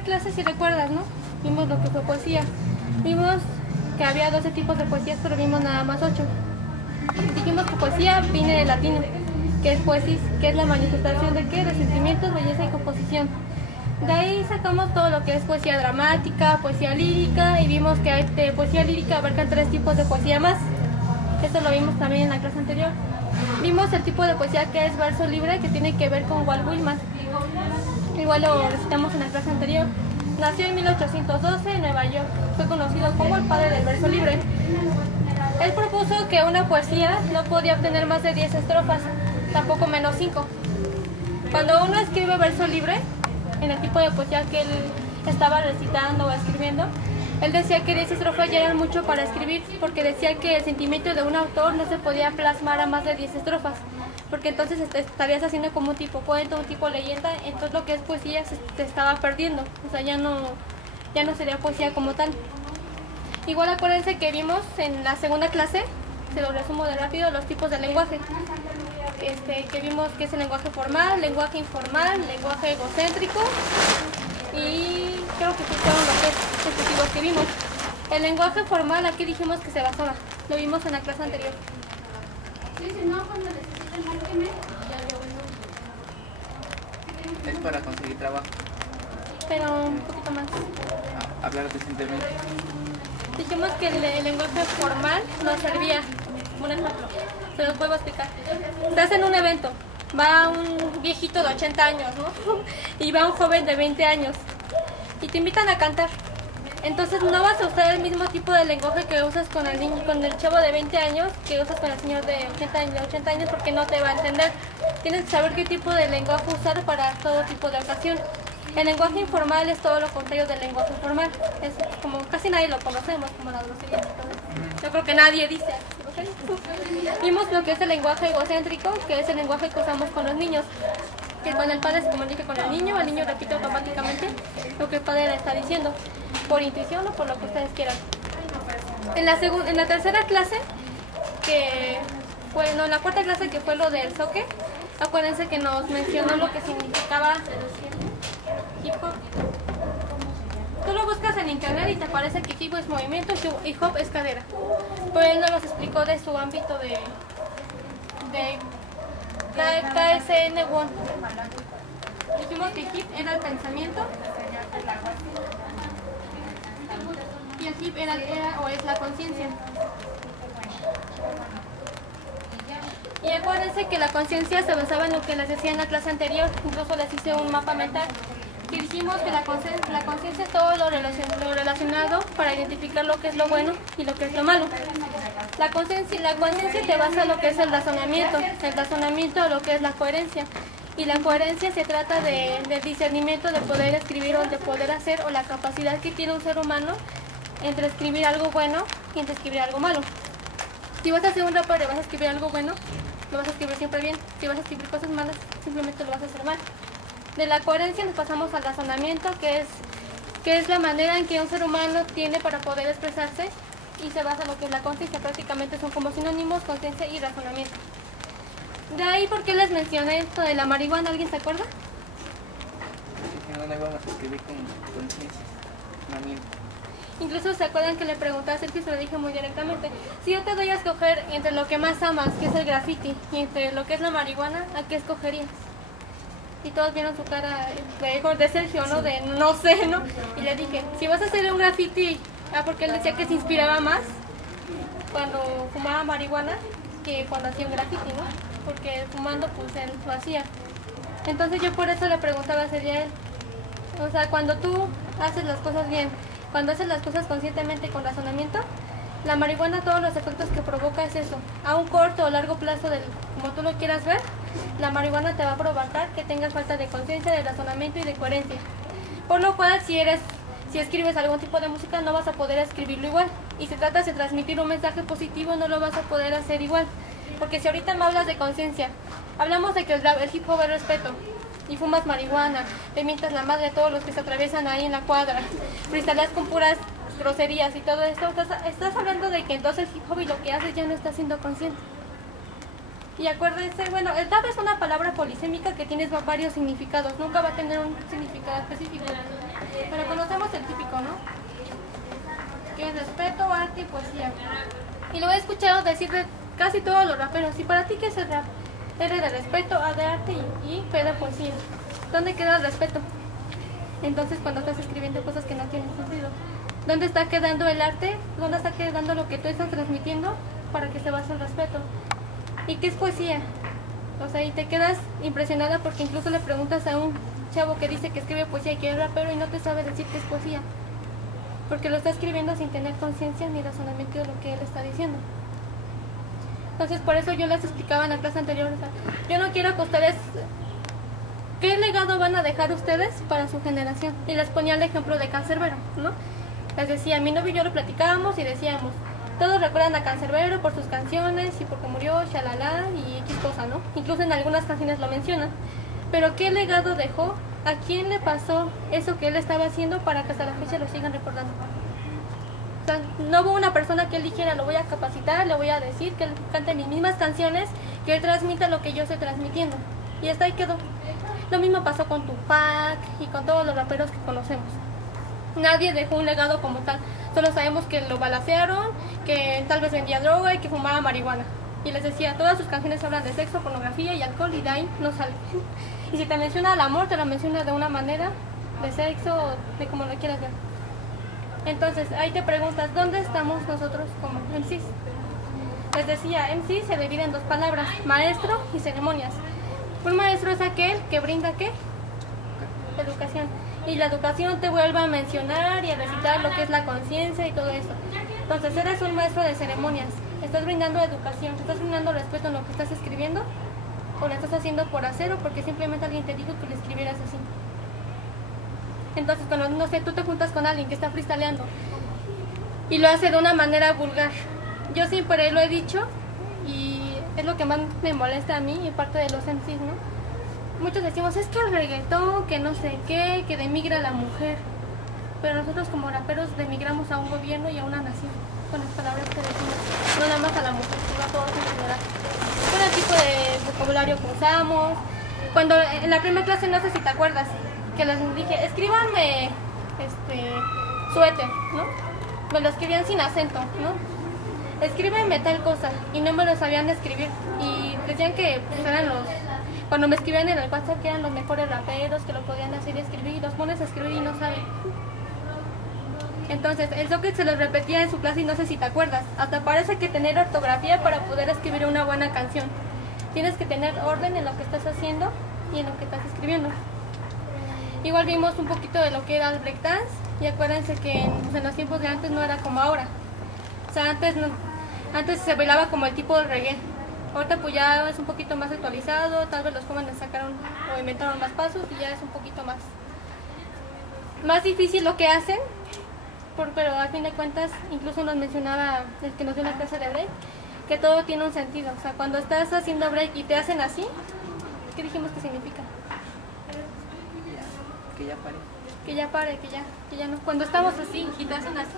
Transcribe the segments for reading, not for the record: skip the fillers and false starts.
primera clase, si recuerdas, ¿no? Vimos lo que fue poesía. Vimos que había 12 tipos de poesías, pero vimos nada más 8. Dijimos que poesía viene del latino, que es poesis, que es la manifestación de qué, de sentimientos, belleza y composición. De ahí sacamos todo lo que es poesía dramática, poesía lírica, y vimos que de poesía lírica abarcan 3 tipos de poesía más. Esto lo vimos también en la clase anterior. Vimos el tipo de poesía que es verso libre, que tiene que ver con Walt Whitman. Igual lo recitamos en la clase anterior. Nació en 1812 en Nueva York. Fue conocido como el padre del verso libre. Él propuso que una poesía no podía obtener más de 10 estrofas, tampoco menos 5. Cuando uno escribe verso libre, en el tipo de poesía que él estaba recitando o escribiendo, él decía que 10 estrofas ya eran mucho para escribir, porque decía que el sentimiento de un autor no se podía plasmar a más de 10 estrofas, porque entonces estarías haciendo como un tipo cuento, un tipo leyenda, entonces lo que es poesía se estaba perdiendo, o sea, ya no sería poesía como tal. Igual acuérdense que vimos en la segunda clase, se lo resumo de rápido, los tipos de lenguaje. Que vimos que es el lenguaje formal, lenguaje informal, lenguaje egocéntrico y creo que fueron los 3 objetivos que vimos. El lenguaje formal, aquí dijimos que se basaba, lo vimos en la clase anterior. Es para conseguir trabajo. Pero un poquito más. Hablar decentemente. Dijimos que el lenguaje formal nos servía. Un ejemplo, se los vuelvo a explicar. Estás en un evento, va un viejito de 80 años, ¿no? Y va un joven de 20 años y te invitan a cantar. Entonces no vas a usar el mismo tipo de lenguaje que usas con el niño, con el chavo de 20 años, que usas con el señor de 80 años, porque no te va a entender. Tienes que saber qué tipo de lenguaje usar para todo tipo de ocasión. El lenguaje informal es todo lo contrario del lenguaje formal. Es como casi nadie lo conocemos, como la grosería. Yo creo que nadie dice. Vimos lo que es el lenguaje egocéntrico, que es el lenguaje que usamos con los niños. Que cuando el padre se comunica con el niño repite automáticamente lo que el padre le está diciendo, por intuición o por lo que ustedes quieran. En la tercera clase, en la cuarta clase, que fue lo del soque, acuérdense que nos mencionó lo que significaba hip hop. Tú lo buscas en internet y te parece que hip hop es movimiento y hip hop es cadera. Pero él nos los explicó de su ámbito de KSN One. Dijimos que hip era el pensamiento y el hip era o es la conciencia. Y acuérdense que la conciencia se basaba en lo que les decía en la clase anterior, incluso les hice un mapa mental. Y dijimos que la conciencia es todo lo relacionado para identificar lo que es lo bueno y lo que es lo malo. La conciencia te basa en lo que es el razonamiento lo que es la coherencia. Y la coherencia se trata del discernimiento de poder escribir o de poder hacer, o la capacidad que tiene un ser humano entre escribir algo bueno y entre escribir algo malo. Si vas a hacer un rapero y vas a escribir algo bueno, lo vas a escribir siempre bien. Si vas a escribir cosas malas, simplemente lo vas a hacer mal. De la coherencia nos pasamos al razonamiento, que es la manera en que un ser humano tiene para poder expresarse, y se basa en lo que es la conciencia. Prácticamente son como sinónimos, conciencia y razonamiento. De ahí, ¿por qué les mencioné esto de la marihuana? ¿Alguien se acuerda? Si no, no vamos a escribir con conciencia. No miento. Incluso se acuerdan que le pregunté a Sergio y se lo dije muy directamente. Si yo te doy a escoger entre lo que más amas, que es el graffiti, y entre lo que es la marihuana, ¿a qué escogerías? Y todos vieron su cara de Sergio, ¿no? De no sé, ¿no? Y le dije, si vas a hacer un graffiti, porque él decía que se inspiraba más cuando fumaba marihuana que cuando hacía un graffiti, ¿no? Porque fumando pues él lo hacía. Entonces yo por eso le preguntaba a él, o sea, cuando tú haces las cosas bien, cuando haces las cosas conscientemente y con razonamiento, la marihuana, todos los efectos que provoca es eso. A un corto o largo plazo, como tú lo quieras ver, la marihuana te va a provocar que tengas falta de conciencia, de razonamiento y de coherencia. Por lo cual, si escribes algún tipo de música, no vas a poder escribirlo igual. Y si tratas de transmitir un mensaje positivo, no lo vas a poder hacer igual. Porque si ahorita me hablas de conciencia, hablamos de que el hip hop es respeto, y fumas marihuana, te mientas la madre a todos los que se atraviesan ahí en la cuadra, freestyleas con puras groserías y todo esto, estás hablando de que entonces el hip hop y lo que haces ya no está siendo consciente. Y acuérdense, bueno, el dab es una palabra polisémica que tiene varios significados, nunca va a tener un significado específico. Pero conocemos el típico, ¿no? Que es respeto, arte y poesía. Y lo he escuchado decir de casi todos los raperos. ¿Y para ti qué es el rap? Eres de respeto, A de arte y P de poesía. ¿Dónde queda el respeto? Entonces cuando estás escribiendo cosas que no tienen sentido, ¿dónde está quedando el arte? ¿Dónde está quedando lo que tú estás transmitiendo para que se base el respeto? ¿Y qué es poesía? O sea, y te quedas impresionada porque incluso le preguntas a un chavo que dice que escribe poesía y que es rapero y no te sabe decir que es poesía. Porque lo está escribiendo sin tener conciencia ni razonamiento de lo que él está diciendo. Entonces por eso yo les explicaba en la clase anterior, o sea, yo no quiero que ustedes... ¿Qué legado van a dejar ustedes para su generación? Y les ponía el ejemplo de Canserbero, ¿no? Les decía, mi novio y yo lo platicábamos y decíamos, todos recuerdan a Canserbero por sus canciones y porque murió, shalala y X cosa, ¿no? Incluso en algunas canciones lo mencionan. Pero ¿qué legado dejó? ¿A quién le pasó eso que él estaba haciendo para que hasta la fecha lo sigan recordando? O sea, no hubo una persona que él dijera, lo voy a capacitar, le voy a decir que él cante mis mismas canciones, que él transmita lo que yo estoy transmitiendo. Y hasta ahí quedó. Lo mismo pasó con Tupac y con todos los raperos que conocemos. Nadie dejó un legado como tal. Solo sabemos que lo balacearon, que tal vez vendía droga y que fumaba marihuana. Y les decía, todas sus canciones hablan de sexo, pornografía y alcohol y de ahí no sale. Y si te menciona el amor, te lo menciona de una manera, de sexo o de como lo quieras ver. Entonces, ahí te preguntas, ¿dónde estamos nosotros como MCs? Les decía, MC se divide en dos palabras, maestro y ceremonias. Un maestro es aquel que brinda, ¿qué? Educación. Y la educación te vuelve a mencionar y a recitar lo que es la conciencia y todo eso. Entonces, eres un maestro de ceremonias. Estás brindando educación, estás brindando respeto en lo que estás escribiendo, o lo estás haciendo por hacer o porque simplemente alguien te dijo que lo escribieras así. Entonces, cuando, no sé, tú te juntas con alguien que está freestyleando y lo hace de una manera vulgar. Yo siempre lo he dicho y es lo que más me molesta a mí y parte de los MCs, ¿no? Muchos decimos, es que el reggaetón, que no sé qué, que demigra a la mujer. Pero nosotros como raperos demigramos a un gobierno y a una nación con las palabras que decimos, no nada más a la mujer, sino a todos en general. Con el tipo de vocabulario que usamos. Cuando en la primera clase, no sé si te acuerdas, que les dije, escríbanme suéter, ¿no? Me lo escribían sin acento, ¿no? Escríbeme tal cosa, y no me lo sabían escribir. Y decían que pues, eran los... Cuando me escribían en el WhatsApp que eran los mejores raperos, que lo podían hacer y escribir, y los pones a escribir y no saben. Entonces, el Sócrates se los repetía en su clase y no sé si te acuerdas. Hasta parece que tener ortografía para poder escribir una buena canción. Tienes que tener orden en lo que estás haciendo y en lo que estás escribiendo. Igual vimos un poquito de lo que era el breakdance, y acuérdense que en los tiempos de antes no era como ahora. O sea, antes se bailaba como el tipo de reggae. Ahorita pues ya es un poquito más actualizado, tal vez los jóvenes sacaron o inventaron más pasos y ya es un poquito más difícil lo que hacen, pero al fin de cuentas incluso nos mencionaba el que nos dio la clase de break, que todo tiene un sentido. O sea, cuando estás haciendo break y te hacen así, ¿qué dijimos que significa? Que ya pare. Que ya pare, que ya no. Cuando estamos así y te hacen así,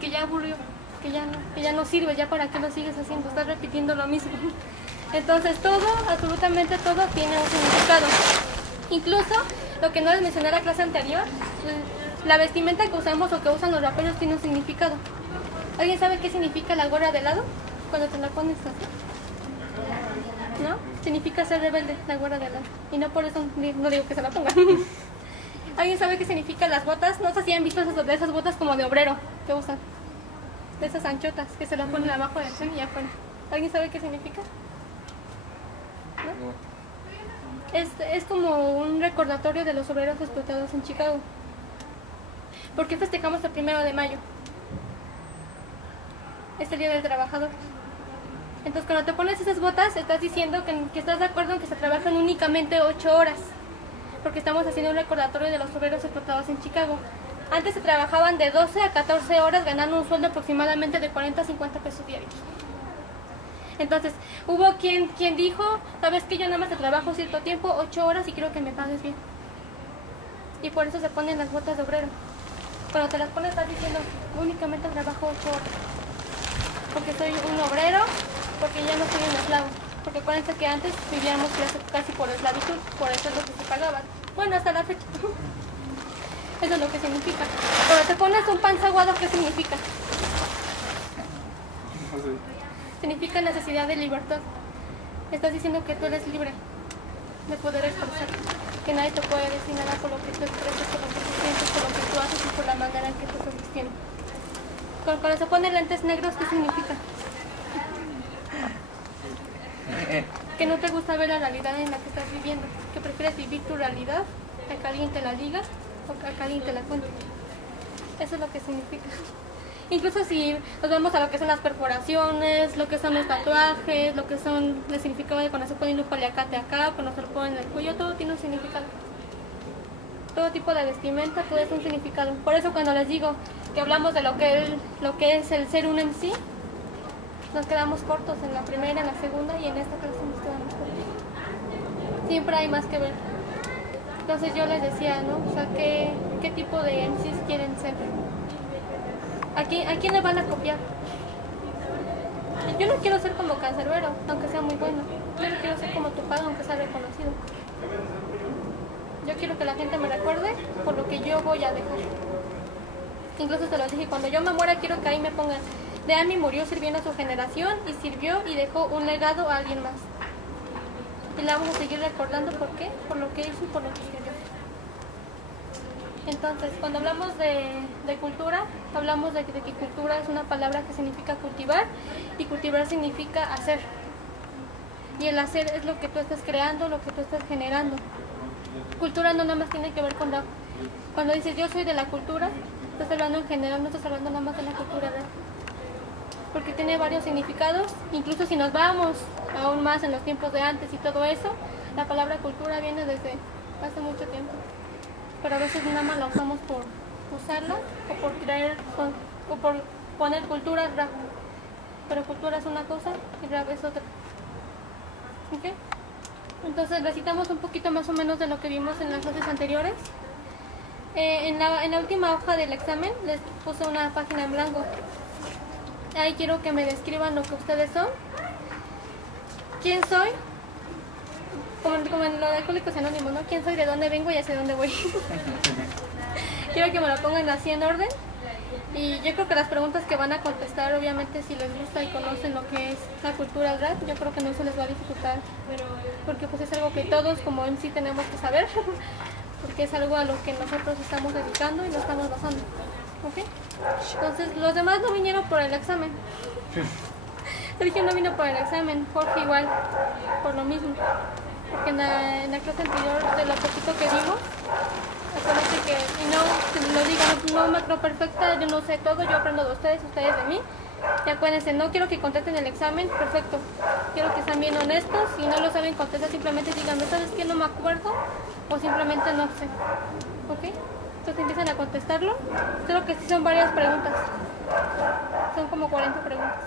que ya aburrió. Que ya no sirve, ya para qué lo sigues haciendo, estás repitiendo lo mismo. Entonces todo, absolutamente todo tiene un significado. Incluso lo que no les mencioné en la clase anterior, la vestimenta que usamos o que usan los raperos tiene un significado. ¿Alguien sabe qué significa la gorra de lado? Cuando te la pones así, ¿no? Significa ser rebelde, la gorra de lado. Y no por eso no digo que se la pongan. ¿Alguien sabe qué significa las botas? No sé si han visto esas botas como de obrero que usan. De esas anchotas que se las ponen abajo del tren y afuera. ¿Alguien sabe qué significa? ¿No? Es como un recordatorio de los obreros explotados en Chicago. ¿Por qué festejamos el 1 de mayo? Es el Día del Trabajador. Entonces cuando te pones esas botas estás diciendo que estás de acuerdo en que se trabajan únicamente 8 horas. Porque estamos haciendo un recordatorio de los obreros explotados en Chicago. Antes se trabajaban de 12 a 14 horas ganando un sueldo aproximadamente de 40 a 50 pesos diarios. Entonces, hubo quien dijo, sabes que yo nada más te trabajo cierto tiempo, 8 horas y quiero que me pagues bien. Y por eso se ponen las botas de obrero. Cuando te las pones estás diciendo, únicamente trabajo 8 horas. Porque soy un obrero, porque ya no soy un esclavo. Porque acuérdense que antes vivíamos casi por esclavitud, por eso es lo que se pagaba. Bueno, hasta la fecha. Eso es lo que significa. Cuando te pones un panza aguado, ¿qué significa? No sé. Significa necesidad de libertad. Estás diciendo que tú eres libre de poder expresar, que nadie te puede decir nada por lo que tú expresas, por lo que tú sientes, por lo que tú haces y por la manera en que tú estás vistiendo. Cuando se ponen lentes negros, ¿qué significa? Que no te gusta ver la realidad en la que estás viviendo, que prefieres vivir tu realidad a que alguien te la diga o que alguien te la cuente. Eso es lo que significa. Incluso si nos vamos a lo que son las perforaciones, lo que son los tatuajes, lo que son el significado de cuando se ponen un paliacate acá, cuando se lo ponen en el cuello, todo tiene un significado. Todo tipo de vestimenta, todo es un significado. Por eso cuando les digo que hablamos de lo que es el ser un MC, nos quedamos cortos en la primera, en la segunda y en esta clase nos quedamos cortos. Siempre hay más que ver. Entonces yo les decía, ¿no? O sea, ¿qué tipo de MCs quieren ser? ¿A quién le van a copiar? Yo no quiero ser como Canserbero, aunque sea muy bueno. Yo no quiero ser como Tupac, aunque sea reconocido. Yo quiero que la gente me recuerde por lo que yo voy a dejar. Incluso se los dije, cuando yo me muera quiero que ahí me pongan: Deami murió sirviendo a su generación y sirvió y dejó un legado a alguien más. Y la vamos a seguir recordando, ¿por qué? Por lo que hizo y por lo que sirvió. Entonces, cuando hablamos de cultura, hablamos de que cultura es una palabra que significa cultivar, y cultivar significa hacer. Y el hacer es lo que tú estás creando, lo que tú estás generando. Cultura no nada más tiene que ver con cuando dices yo soy de la cultura, estás hablando en general, no estás hablando nada más de la cultura real. Porque tiene varios significados. Incluso si nos vamos aún más en los tiempos de antes y todo eso, la palabra cultura viene desde hace mucho tiempo. Pero a veces nada más la usamos por usarla o por creer o por poner cultura rap. Pero cultura es una cosa y rap es otra. ¿Ok? Entonces recitamos un poquito más o menos de lo que vimos en las clases anteriores. En la última hoja del examen les puse una página en blanco. Ahí quiero que me describan lo que ustedes son. ¿Quién soy? Como en lo de Alcohólicos Anónimos, ¿no? ¿Quién soy? ¿De dónde vengo y hacia dónde voy? Quiero que me lo pongan así en orden. Y yo creo que las preguntas que van a contestar, obviamente, si les gusta y conocen lo que es la cultura rap, yo creo que no se les va a dificultar. Porque pues es algo que todos como en sí tenemos que saber. Porque es algo a lo que nosotros estamos dedicando y nos estamos basando. ¿Ok? Entonces, los demás no vinieron por el examen. Sergio no vino por el examen, Jorge igual, por lo mismo. Porque en la clase anterior, de lo poquito que vimos, acuérdense que, y no lo digan, no me creo perfecta, yo no sé todo, yo aprendo de ustedes, ustedes de mí. Y acuérdense, no quiero que contesten el examen, perfecto. Quiero que sean bien honestos, si no lo saben contestar, simplemente díganme, ¿sabes qué? No me acuerdo, o simplemente no sé. ¿Ok? Entonces empiezan a contestarlo. Creo que sí son varias preguntas. Son como 40 preguntas.